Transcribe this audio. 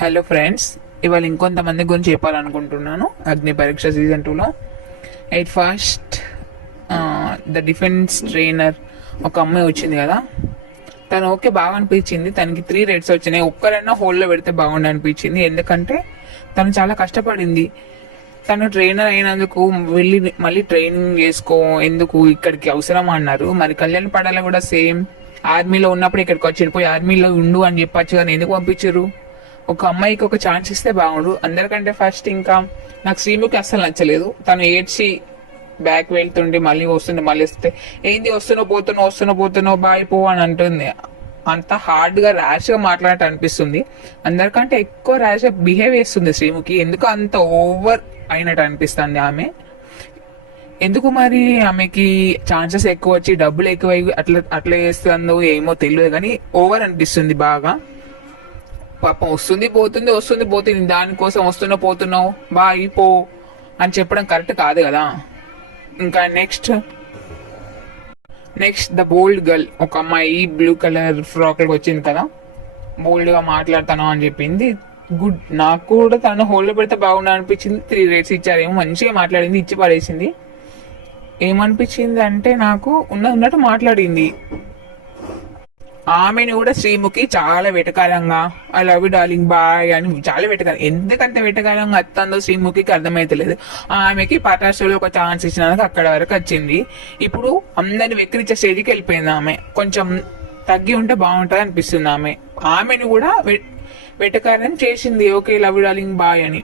Hello friends, ఇవాళ ఇంకొంతమంది గురించి చెప్పాలనుకుంటున్నాను. అగ్ని పరీక్ష సీజన్ 2లో ఫస్ట్ ద డిఫెన్స్ ట్రైనర్ ఒక అమ్మాయి వచ్చింది కదా. తను ఓకే బాగా అనిపించింది. తనకి 3 రేట్స్ వచ్చినాయి. ఒక్కరైనా హోల్లో పెడితే బాగుండి అనిపించింది. ఎందుకంటే తను చాలా కష్టపడింది. తను ట్రైనర్ అయినందుకు వెళ్ళి మళ్ళీ ట్రైనింగ్ చేసుకో, ఎందుకు ఇక్కడికి అవసరం అన్నారు. మరి కళ్యాణ్ పడాల కూడా సేమ్, ఆర్మీలో ఉన్నప్పుడు ఇక్కడికి వచ్చి పోయి ఆర్మీలో ఉండు అని చెప్పచ్చు, కానీ ఎందుకు పంపించారు? ఒక అమ్మాయికి ఒక ఛాన్స్ ఇస్తే బాగుండు. అందరికంటే ఫస్ట్ ఇంకా నాకు శ్రీముఖి అస్సలు నచ్చలేదు. తను ఏడ్చి బ్యాక్ వెళ్తుండే మళ్ళీ వస్తుండే, మళ్ళీ వస్తే ఏంది వస్తున్నావు బాయ్ పో అని అంటుంది. అంత హార్డ్ గా ర్యాష్ గా మాట్లాడటం అనిపిస్తుంది. అందరికంటే ఎక్కువ ర్యాష్ గా బిహేవ్ చేస్తుంది శ్రీముఖి. ఎందుకు అంత ఓవర్ అయినట్టు అనిపిస్తుంది ఆమె. ఎందుకు మరి ఆమెకి ఛాన్సెస్ ఎక్కువ వచ్చి డబ్బులు ఎక్కువ అట్లా చేస్తుందో ఏమో తెలియదు, కానీ ఓవర్ అనిపిస్తుంది బాగా. పాపం వస్తుంది పోతుంది, దానికోసం పోతున్నావు బాయ్ పో అని చెప్పడం కరెక్ట్ కాదు కదా. ఇంకా నెక్స్ట్ ద బోల్డ్ గర్ల్, ఒక అమ్మాయి బ్లూ కలర్ ఫ్రాక్ వచ్చింది కదా, బోల్డ్ గా మాట్లాడతాను అని చెప్పింది. గుడ్, నాకు కూడా తను హోల్డ్ పెడితే బాగుండు అనిపించింది. 3 రేట్స్ ఇచ్చారేమో, మంచిగా మాట్లాడింది, ఇచ్చి పడేసింది. ఏమనిపించింది అంటే నాకు ఉన్నట్టు మాట్లాడింది. ఆమెను కూడా శ్రీముఖి చాలా వెటకారంగా I love you darling bye అని చాలా వెటకారం. ఎందుకంత వెటకారంగా అత్తందో శ్రీముఖికి అర్థమైతలేదు. ఆమెకి పటాసులో ఒక ఛాన్స్ ఇచ్చినందుకు అక్కడ వరకు వచ్చింది. ఇప్పుడు అందరిని వెక్కిరించే స్టేజ్కి వెళ్ళిపోయింది ఆమె. కొంచెం తగ్గి ఉంటే బాగుంటుంది అనిపిస్తుంది ఆమెను కూడా వెటకారం చేసింది. Okay love you darling bye అని.